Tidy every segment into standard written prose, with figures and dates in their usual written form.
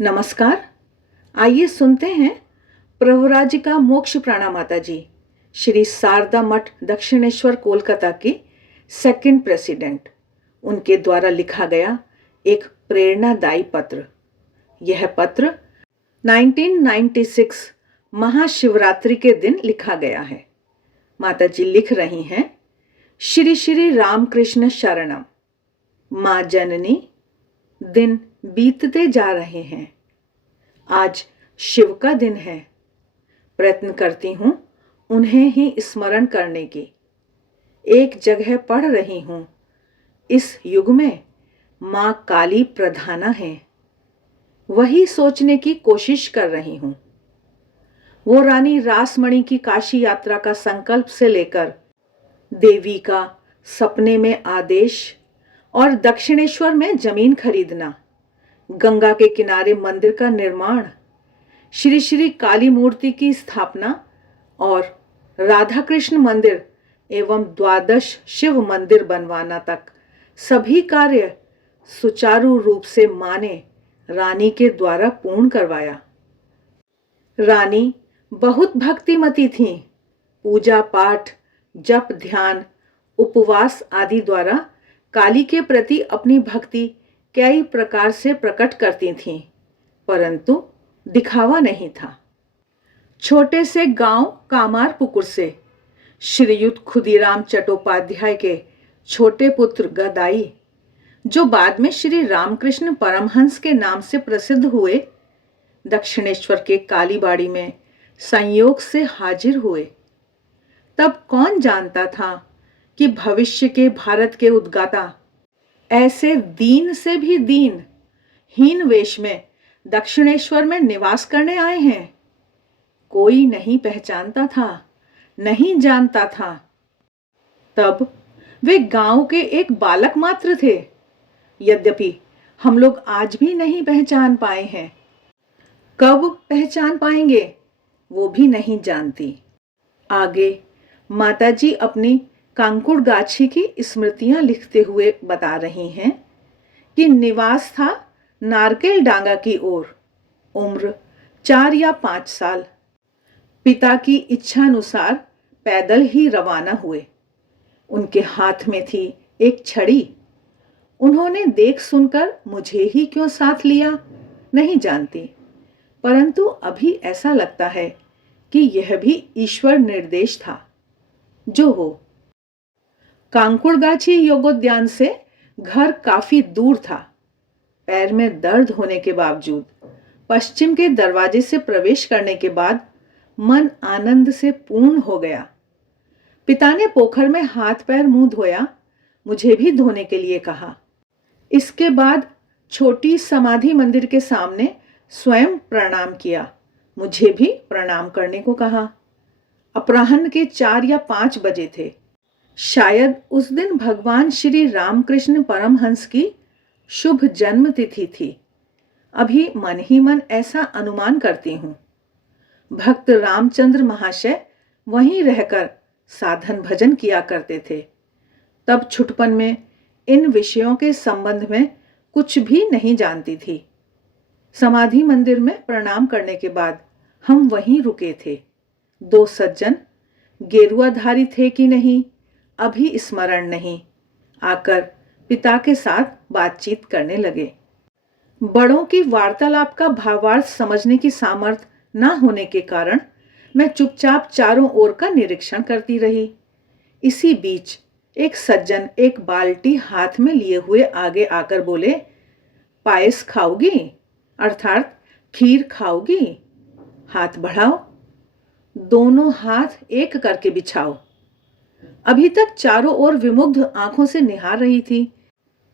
नमस्कार। आइए सुनते हैं प्रव्राजिका मोक्ष प्राणामाता जी, श्री शारदा मठ दक्षिणेश्वर कोलकाता की सेकंड प्रेसिडेंट, उनके द्वारा लिखा गया एक प्रेरणादायी पत्र। यह पत्र 1996 महाशिवरात्रि के दिन लिखा गया है। माता जी लिख रही हैं, श्री श्री रामकृष्ण शरणम। माँ जननी, दिन बीतते जा रहे हैं। आज शिव का दिन है। प्रयत्न करती हूँ उन्हें ही स्मरण करने की। एक जगह पढ़ रही हूँ, इस युग में माँ काली प्रधाना है। वही सोचने की कोशिश कर रही हूँ। वो रानी रासमणि की काशी यात्रा का संकल्प से लेकर देवी का सपने में आदेश और दक्षिणेश्वर में जमीन खरीदना, गंगा के किनारे मंदिर का निर्माण, श्री श्री काली मूर्ति की स्थापना और राधा कृष्ण मंदिर एवं 12 शिव मंदिर बनवाना तक सभी कार्य सुचारू रूप से मां ने रानी के द्वारा पूर्ण करवाया। रानी बहुत भक्तिमती थीं। पूजा पाठ, जप ध्यान, उपवास आदि द्वारा काली के प्रति अपनी भक्ति कई प्रकार से प्रकट करती थीं, परंतु दिखावा नहीं था। छोटे से गांव कामारपुकुर से श्रीयुत खुदीराम चट्टोपाध्याय के छोटे पुत्र गदाई, जो बाद में श्री रामकृष्ण परमहंस के नाम से प्रसिद्ध हुए, दक्षिणेश्वर के कालीबाड़ी में संयोग से हाजिर हुए। तब कौन जानता था कि भविष्य के भारत के उद्गाता ऐसे दीन से भी दीन हीन वेश में दक्षिणेश्वर में निवास करने आए हैं। कोई नहीं पहचानता था, नहीं जानता था। तब वे गांव के एक बालक मात्र थे। यद्यपि हम लोग आज भी नहीं पहचान पाए हैं। कब पहचान पाएंगे वो भी नहीं जानती। आगे माताजी अपनी कांकुड़गाछी की स्मृतियां लिखते हुए बता रही हैं कि निवास था नारकेल डांगा की ओर। उम्र 4 या 5 साल। पिता की इच्छानुसार पैदल ही रवाना हुए। उनके हाथ में थी एक छड़ी। उन्होंने देख सुनकर मुझे ही क्यों साथ लिया नहीं जानती, परंतु अभी ऐसा लगता है कि यह भी ईश्वर निर्देश था। जो हो, कांकुड़गाछी योगोद्यान से घर काफी दूर था। पैर में दर्द होने के बावजूद पश्चिम के दरवाजे से प्रवेश करने के बाद मन आनंद से पूर्ण हो गया। पिता ने पोखर में हाथ पैर मुंह धोया, मुझे भी धोने के लिए कहा। इसके बाद छोटी समाधि मंदिर के सामने स्वयं प्रणाम किया, मुझे भी प्रणाम करने को कहा। अपराह्न के 4 या 5 बजे थे। शायद उस दिन भगवान श्री रामकृष्ण परमहंस की शुभ जन्म तिथि थी। अभी मन ही मन ऐसा अनुमान करती हूँ। भक्त रामचंद्र महाशय वहीं रहकर साधन भजन किया करते थे। तब छुटपन में इन विषयों के संबंध में कुछ भी नहीं जानती थी। समाधि मंदिर में प्रणाम करने के बाद हम वहीं रुके थे। 2 सज्जन गेरुआधारी थे कि नहीं अभी स्मरण नहीं, आकर पिता के साथ बातचीत करने लगे। बड़ों की वार्तालाप का भावार्थ समझने की सामर्थ्य न होने के कारण मैं चुपचाप चारों ओर का निरीक्षण करती रही। इसी बीच एक सज्जन एक बाल्टी हाथ में लिए हुए आगे आकर बोले, पायस खाओगी, अर्थात खीर खाओगी? हाथ बढ़ाओ, दोनों हाथ एक करके बिछाओ। अभी तक चारों ओर विमुग्ध आंखों से निहार रही थी।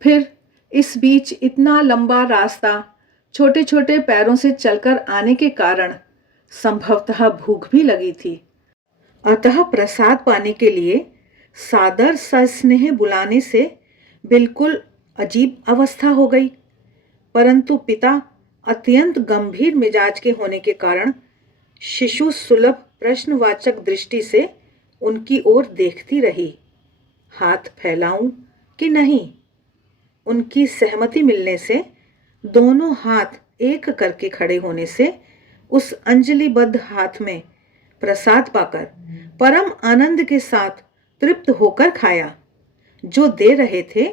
फिर इस बीच इतना लंबा रास्ता छोटे छोटे पैरों से चलकर आने के कारण संभवतः भूख भी लगी थी। अतः प्रसाद पाने के लिए सादर सस्नेह बुलाने से बिल्कुल अजीब अवस्था हो गई। परंतु पिता अत्यंत गंभीर मिजाज के होने के कारण शिशु सुलभ प्रश्नवाचक दृष्टि से उनकी ओर देखती रही। हाथ फैलाऊं कि नहीं? उनकी सहमति मिलने से दोनों हाथ एक करके खड़े होने से उस अंजलिबद्ध हाथ में प्रसाद पाकर परम आनंद के साथ तृप्त होकर खाया। जो दे रहे थे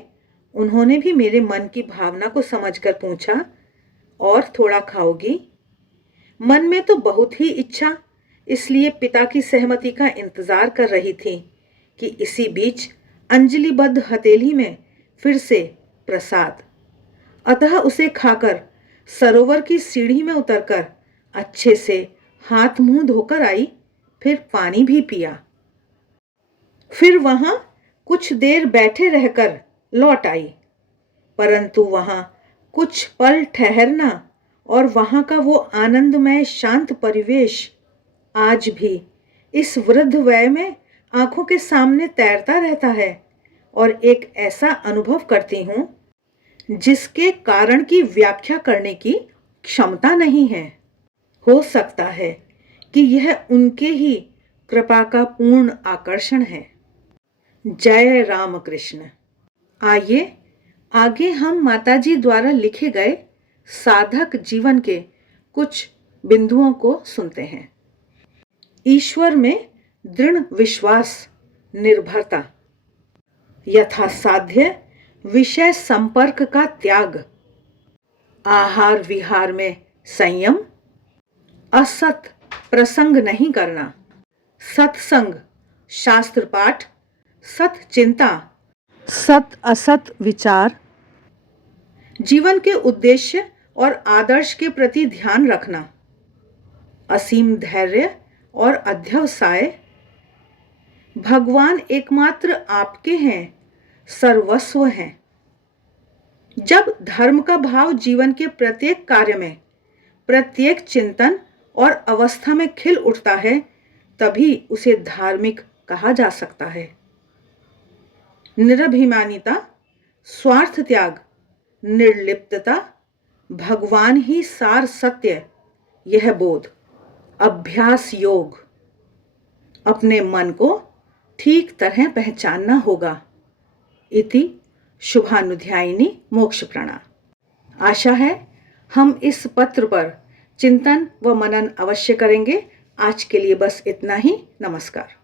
उन्होंने भी मेरे मन की भावना को समझकर पूछा, और थोड़ा खाओगी? मन में तो बहुत ही इच्छा, इसलिए पिता की सहमति का इंतजार कर रही थी कि इसी बीच अंजलिबद्ध हथेली में फिर से प्रसाद। अतः उसे खाकर सरोवर की सीढ़ी में उतरकर अच्छे से हाथ मुंह धोकर आई, फिर पानी भी पिया। फिर वहां कुछ देर बैठे रहकर लौट आई, परंतु वहां कुछ पल ठहरना और वहां का वो आनंदमय शांत परिवेश आज भी इस वृद्ध वय में आंखों के सामने तैरता रहता है, और एक ऐसा अनुभव करती हूं जिसके कारण की व्याख्या करने की क्षमता नहीं है। हो सकता है कि यह उनके ही कृपा का पूर्ण आकर्षण है। जय राम कृष्ण। आइए आगे हम माताजी द्वारा लिखे गए साधक जीवन के कुछ बिंदुओं को सुनते हैं। ईश्वर में दृढ़ विश्वास, निर्भरता, यथासाध्य विषय संपर्क का त्याग, आहार विहार में संयम, असत प्रसंग नहीं करना, सत्संग, शास्त्र पाठ, सत चिंता, सत असत विचार, जीवन के उद्देश्य और आदर्श के प्रति ध्यान रखना, असीम धैर्य और अध्यवसाय, भगवान एकमात्र आपके हैं, सर्वस्व हैं। जब धर्म का भाव जीवन के प्रत्येक कार्य में, प्रत्येक चिंतन और अवस्था में खिल उठता है, तभी उसे धार्मिक कहा जा सकता है। निरभिमानिता, स्वार्थ त्याग, निर्लिप्तता, भगवान ही सार सत्य, यह बोध, अभ्यास योग, अपने मन को ठीक तरह पहचानना होगा। इति शुभानुध्यायिनी मोक्ष प्रणा। आशा है हम इस पत्र पर चिंतन व मनन अवश्य करेंगे। आज के लिए बस इतना ही। नमस्कार।